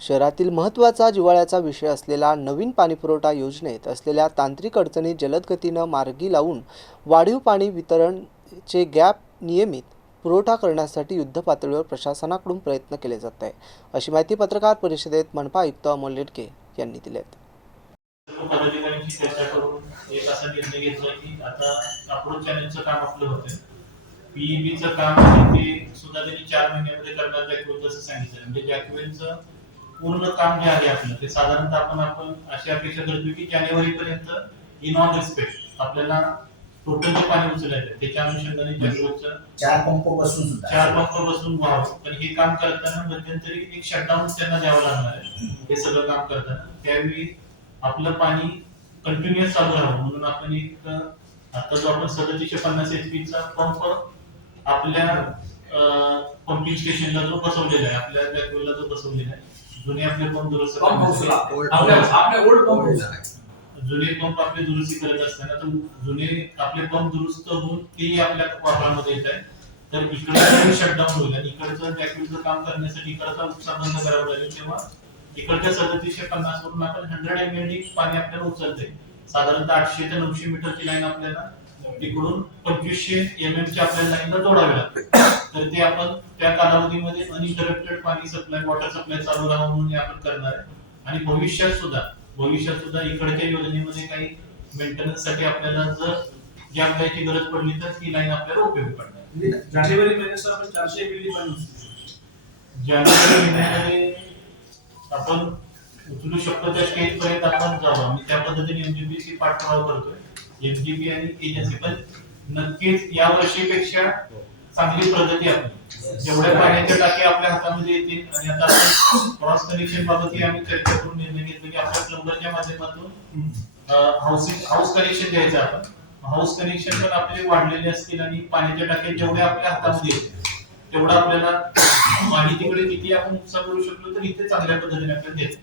शहरातील महत्त्वाचा जिव्हाळ्याचा विषय असलेला नवीन पाणीपुरवठा योजनेत असलेल्या तांत्रिक अडचणी जलद गतीनं मार्गी लावून वाढीव पाणी वितरणचे गॅप नियमित पुरवठा करण्यासाठी युद्धपातळीवर प्रशासनाकडून प्रयत्न केले जात आहे, अशी माहिती पत्रकार परिषदेत मनपा आयुक्त अमोल लेटके यांनी दिली आहे. पदाधिकाऱ्यांची चर्चा करून एक असा निर्णय घेतला की आता अप्रोच चॅनलचं काम आपलं होतं, पीईबीचं काम आहे ते सुद्धा त्यांनी 4 महिन्यामध्ये करणार दाखवलं असं सांगितलं. म्हणजे जॅकवेलचं पूर्ण काम जे आहे आपलं ते साधारणतः आपण अशी अपेक्षा करतो की जानेवारी पर्यंत इन ऑन रिस्पेक्ट आपल्याला टोटल जे पाणी उचलायचं त्याच्या अनुषंगाने जॅकवेलचं 4 पंप बसून व्हावं. पण हे काम करताना मध्यंतरी एक शटडाऊन त्यांना द्यावं लागणार आहे. हे सगळं काम करताना त्यावेळी आपलं पाणी कंटिन्युअस चालू राहावं म्हणून आपण एक आता जो आपण 3750 HP चा पंप आपल्या पंपिंग स्टेशनला जो बसवलेला आहे, आपल्या जॅकवेलला जो बसवलेला आहे, जुने आपले पंप दुरुस्त जुने पंप आपले दुरुस्ती करत असताना तर जुने आपले पंप दुरुस्त होऊन तेही आपल्या वापरामध्ये येत आहे. तर इकडे शटडाऊन होईल आणि इकडचं जॅकवेलचं काम करण्यासाठी इकडचा उपसा बंद करावा लागेल. तेव्हा इकडच्या 3750 वरून आपण 100 ml पाणी आपल्याला उचलते. साधारणतः 800 ते 900 मीटरची लाईन आपल्याला तिकडून 2500 ml च्या आपल्याला लाईनला जोडावी लागते. तर ते आपण त्या कालावधीमध्ये अनइंटरप्टेड पाणी सप्लाय, वॉटर सप्लाय चालू राहावं म्हणून आपण करणार आहे. आणि भविष्यात सुद्धा इकडच्या योजनेमध्ये काही मेंटेनन्स साठी आपल्याला जर गॅप द्यायची गरज पडली तर ही लाईन आपल्याला उपयोगी पडणार. जानेवारी महिन्यात आपण 400 मिली पाणी जानेवारी महिन्यामध्ये आपण उचलू शकतो त्या स्टेज पर्यंत आपण जाऊ. आम्ही त्या पद्धतीने एमजीपीसी पाठपुरावा करतोय, एमजीपी आणि एजन्सी. पण नक्कीच या वर्षीपेक्षा चांगली प्रगती आपली, जेवढ्या पाण्याच्या टाकी आपल्या हातामध्ये येतील. आणि आता क्रॉस कनेक्शन बाबत आम्ही चर्चा करून निर्णय घेतला की आपल्या प्लंबरच्या माध्यमातून हाऊस कनेक्शन द्यायचं. आपण हाऊस कनेक्शन पण आपले वाढलेले असतील आणि पाण्याच्या टाक्या जेवढ्या आपल्या हातामध्ये येतील तेवढं आपल्याला पाणी तिकडे किती आपण उपसा करू शकलो तर इथे चांगल्या पद्धतीने आपल्याला देतो.